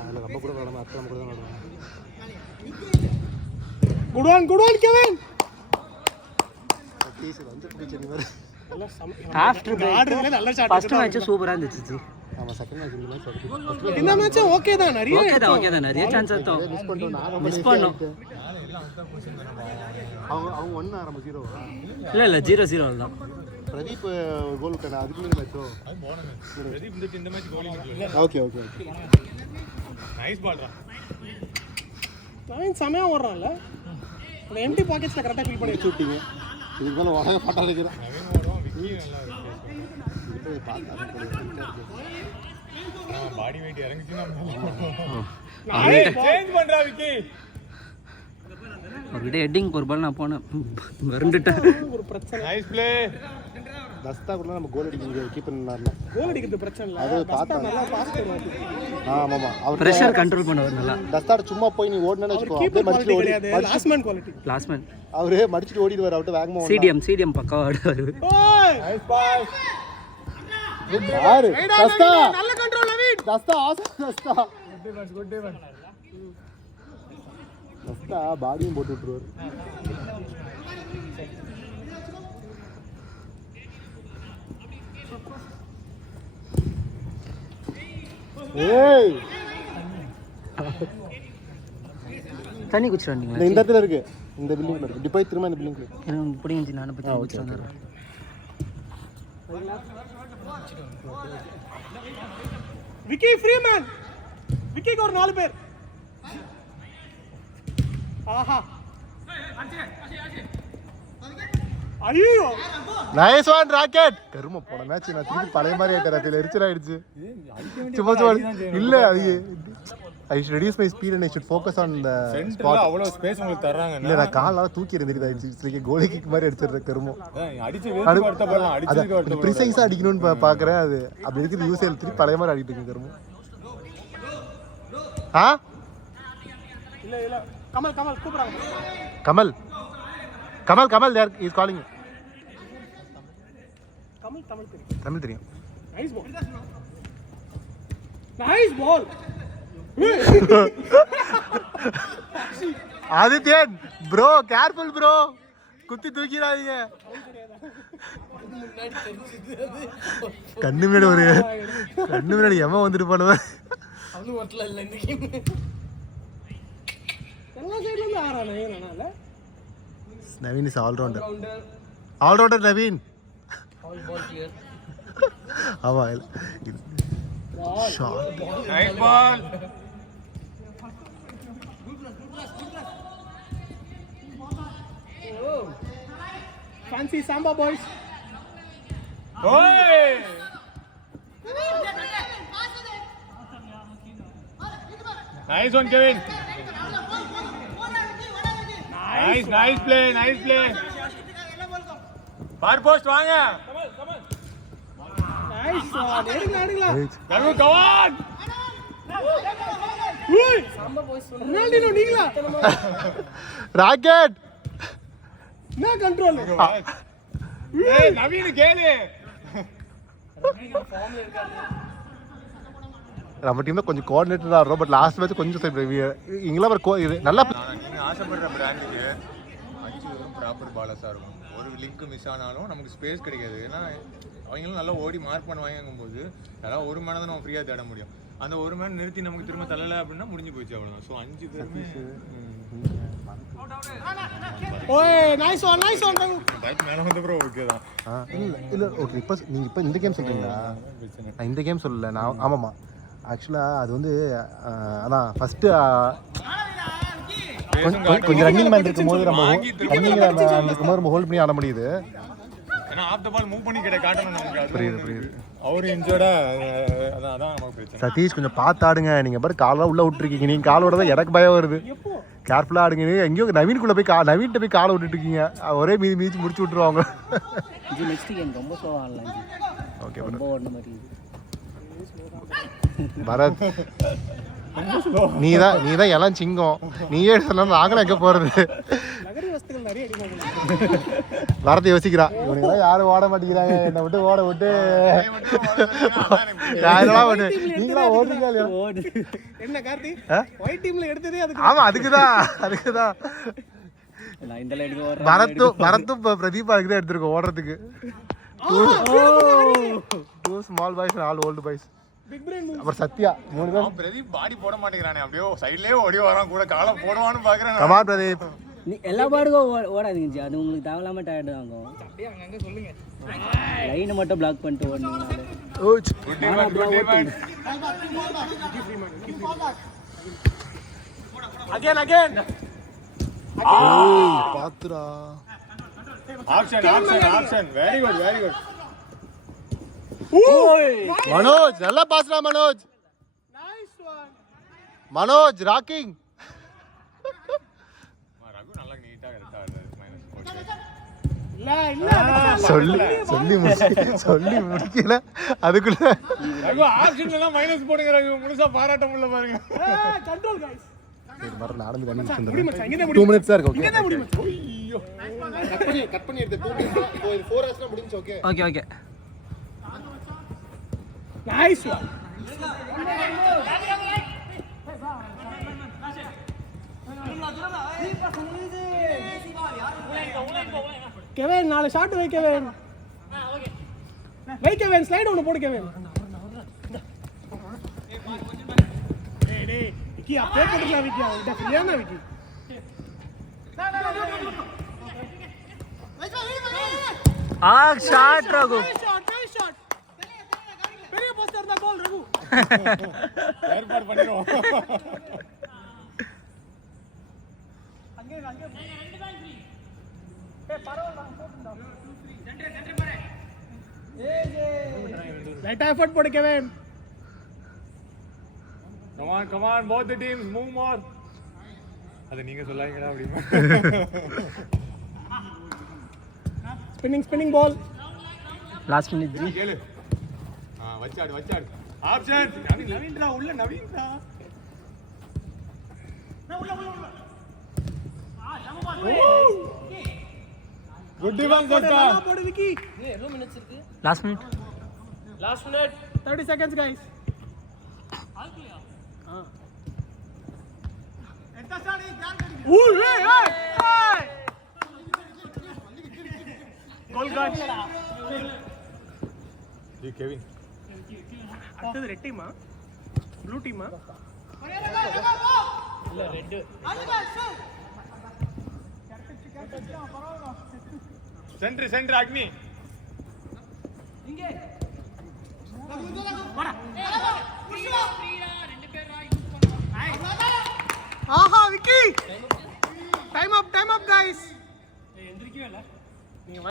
அதில் நம்ம கூட விளாடாம அத்தை நம்ம கூட தான் விளாடுவாங்க. Good one Kevin. டீஸ் வந்து பிடிச்சது மாதிரி ஆஃப்டர் பிரேக் நல்ல ஷாட். ஃபர்ஸ்ட் மேட்ச் சூப்பரா இருந்துச்சு. ஆமா செகண்ட் மேட்ச் இந்த மேட்ச் இந்த மேட்ச் ஓகே தான், நிறைய சான்ஸ் எடுத்தோம். மிஸ் பண்ணோம். அவங்க 1 நம்ம 0 இல்ல 0-0 தான். பிரதீப் ஒரு கோல் விட்டானே அதுக்கு முன்னாடி மேட்சோ பிரதீப் இந்த மேட்ச் கோலிங் ஓகே நைஸ் பால்டா. நவீன் சமயா ஓடுறான்ல, அந்த எம்டி பாக்கெட்ஸ்ல கரெக்ட்டா ஃபில் பண்ணி வச்சு விட்டீங்க. இதுக்கு மேல வடக பாட்டா அடிக்கிறேன். நவீன் ஓடுவான், விக்கி நல்லா இருக்கு. பாடி வெயிட் இறங்குச்சுனா நானே சேஞ்ச் பண்றா விக்கி. ஒரு விட ஹெட்டிங் ஒரு பால் நான் போனேன் மறந்துட்டேன். ஒரு பிரச்சனை. Nice play. தஸ்தா கூட நம்ம கோல் அடிக்க கீப்பர் நின்னார்ல. கோல் அடிக்கிறது பிரச்சனை இல்ல. அது பார்த்தா நல்லா பாஸ் பண்ணுவாரு. ஆமாமா. அவர் பிரஷர் கண்ட்ரோல் பண்ணவர் நல்லா. தஸ்தா சும்மா போய் நீ ஓடுனேன்னு வெச்சுக்கோ. அப்படியே மடிச்சு ஓடி. லாஸ்ட்மேன் குவாலிட்டி. லாஸ்ட்மேன். அவரே மடிச்சிட்டு ஓடிடுவார் அவட்ட வேகமா ஓடுவார். சிடிஎம் பக்காவா ஆடுவாரு. Nice pass. யாரு? தஸ்தா. நல்ல கண்ட்ரோல் நவீன். தஸ்தா ஆசம் தஸ்தா. குட் டிவன். தஸ்தா பாடியும் போட்டு விட்டுருவார். ஏய் தண்ணி குடிச்சிட்டு வந்தீங்களா? இந்த இடத்துல இருக்கு, இந்த பில்டிங்ல இருக்கு. இப்படி போய் திரும்ப இந்த பில்டிங்ல எனக்கு பிடிங்க. நானும் போய் குடிச்சிட்டு வந்துடுறேன். விக்கி ஃப்ரீமேன். விக்கிக்கு ஒரு 4 பேர். ஆஹா ஐயோ நைஸ் ஒன் ராக்கெட். கரும போன மேட்ச் நான் திருப்பி பழைய மாதிரி ஆயிட்டேன். அதுல எரிச்சல் ஆயிடுச்சு. சும்மா இல்ல அது I should reduce my speed and I should focus on the spot. அவ்வளவு ஸ்பேஸ் உங்களுக்கு தர்றாங்க. இல்ல நான் காலால தூக்கி எறிஞ்சிருச்சு. இட்ஸ் கோலி கிக் மாதிரி அடிச்சிருக்க கருமோ. அடிச்சு வேஸ்ட் வரட்ட போறலாம். அடிச்சதுக்கு வரட்ட ப்ரிசைஸா அடிக்கணும்னு பாக்குறேன். அது அப்படி இருக்குது. யூசேல் திருப்பி பழைய மாதிரி அடிட்டு இருக்கு கருமோ. ஆ இல்ல கமல் கூப்பிடுறாங்க. Kamal there is calling you. தமிழ் தெரியும். Nice ball. Adityan bro careful bro, குத்தி தூக்கிடாதீங்க. கண்ணு முன்னாடி எவன் வந்துட்டு போனவன். Naveen is all-rounder Naveen. ஆமா shot. Nice ball. Fancy Samba boys. Oi! Nice one, Kevin. Nice play. Far post வாங்க. Nice one. எடுங்களா. கரு come on. Samba boys. Ronaldinho நீங்களா? ராக்கெட். என்ன கண்ட்ரோல்? ஏய் நவீன் கேளு. நம்ம டீம்ல கொஞ்சம் கோஆர்டினேட்டரா ஆடுறோம். பட் லாஸ்ட் மேட்ச் கொஞ்சம் இங்கெல்லாம் ஒரு நல்லா நீங்க ஆசைப்படுற பிராண்டுக்கு 5 ப்ராப்பர் பாலஸா இருக்கும். ஒரு லிங்க் மிஸ் ஆனாலும் நமக்கு ஸ்பேஸ் கிடைக்காது. ஏன்னா அவங்களும் நல்லா ஓடி மார்க் பண்ணுவாங்கும்போது அதாவது ஒரு மேனை தான் நம்ம ஃப்ரீயாக தேட முடியும். அந்த ஒரு மேன் நிறுத்தி நமக்கு திரும்ப தள்ளலை அப்படின்னா முடிஞ்சு போச்சு அவ்வளோதான். ஸோ 5 பேருமே நைஸ் ஒன் மேலே வந்து ப்ரோ ஓகே தான். இல்லை ஓகே. இப்போ இந்த கேம் சொல்கிறீங்களா? நான் இந்த கேம் சொல்லலை. நான் ஆமாம்மா ஆக்சுவலாக அது வந்து அதான் ஃபஸ்ட்டு கொஞ்சம் ரன்னிங் மேன் இருக்கும்போது நம்ம ஹோல்ட் பண்ணி ஆட முடியுது. ஏன்னா ஆஃப் த பால் மூவ் பண்ணி காட்டணும் நமக்கு. புரியுது. அவர் இன்ஜோர்டா அதான் நமக்கு பிரச்சனை. சதீஷ் கொஞ்சம் பார்த்து ஆடுங்க. நீங்கள் பாரு காலெல்லாம் உள்ளே விட்டுருக்கீங்க. நீங்கள் காலோட தான் எனக்கு பயம் வருது. கேர்ஃபுல்லாக ஆடுங்க. எங்கேயோ நவீன்குள்ளே போய் நவீன்கிட்ட போய் காலை விட்டுட்டு இருக்கீங்க. ஒரே மீதி முடிச்சு விட்டுருவாங்க. ஓகே பரத் நீ தான் எல்லாம் சிங்கம். நீயே சொன்னா நாங்களும் எங்கே போகிறது? நிறைய அடி போகணும். வரத்தை யோசிக்கிறா இவனுங்களாம் யாரும் ஓட மாட்டேங்கிறாங்க என்னை விட்டு ஓட விட்டு யாரெல்லாம் ஓடு நீங்களா ஓடுறீங்களா இல்லையா? என்ன கார்த்தி ஒயிட் டீம்ல எடுத்ததே அதுக்கு. ஆமா அதுக்குதான் நான் இந்த லைனுக்கு ஓடுறேன். பரத்தும் பிரதீபா அதுக்கு தான் எடுத்திருக்கோம் ஓடுறதுக்கு. Two small boys all old boys. Big brain move. அப்புறம் சத்யா 3 பேர். பிரதீப் பாடி போட மாட்டேங்கிறானே, அப்படியே சைட்லயே ஓடி வரான், கூட காலம் போடுவான்னு பாக்குறேன். கமான் பிரதீப். நீ எல்லா பாடுக்கும் ஓடாதீங்க ஜி, அது உங்களுக்கு தேவையில்லாம டயர்டு ஆகும். அப்படியே அங்கங்க சொல்லுங்க. லைனை மட்டும் பிளாக் பண்ணிட்டு ஓடுனீங்கனாலே. ஓச் அகைன் பாத்துடா. Option very good. மனோஜ் நல்லா பாஸ்டா Manoj. Nice one. Manoj rocking. Raghu நல்லா நீட்டா எடுத்தாரு. சொல்லி முடிக்கல அதுக்குள்ள ரகு ஆப்ஷன்ல மைனஸ் போடுங்க ரகு, முழுசா பாராட்ட முடியல பாருங்க. Control guys. நடந்து கண்ணி இங்க 2 மினிட்ஸ் தான் இருக்கு. ஓகே இங்க முடியும். ஐயோ கட் பண்ணி எடுத்து 2 மினிட்ஸ் 4 ஹவர்ஸ்ல முடிஞ்சு. Okay okay nice one. Kevin 4 shot வை கெவின். வை கெவின் ஸ்லைட் ஒன்னு போடு கெவின். டேய் விக்கி அப்படியே போடுடா விக்கி, இது சரியான விக்கி. ஷாட் ரகு. ஷாட். பெரிய போஸ்டர் இருந்தா கோல் ரகு. ஏற்பாடு பண்ணிரோம். அங்கே ஏய் பரவாயில்லை போடுடா. சென்டர் பாரு. லைட் எஃபோர்ட் போடு Kevin. Come on, both the teams move more. அது நீங்க சொல்லாதீங்கடா அப்படிமா. Spinning ball. லாஸ்ட் மினிட் ஜி. கேளு. வச்சாடு. ஆப்ஷன் நவீன்டா உள்ள நவீன்டா. நான் உள்ள. குட் டிவன் சட்டா. போடு விக்கி. எவ்வளவு மினிட்ஸ் இருக்கு? Last minute 30 seconds guys. Goal காட். ஜி கெவின். அடுத்தது ரெட் டீமா ப்ளூ டீமா? இல்ல ரெட். சென்டர் அக்னி. இங்கே ஆஹா விக்கி. Time up guys. எந்திரிக்கவே இல்ல.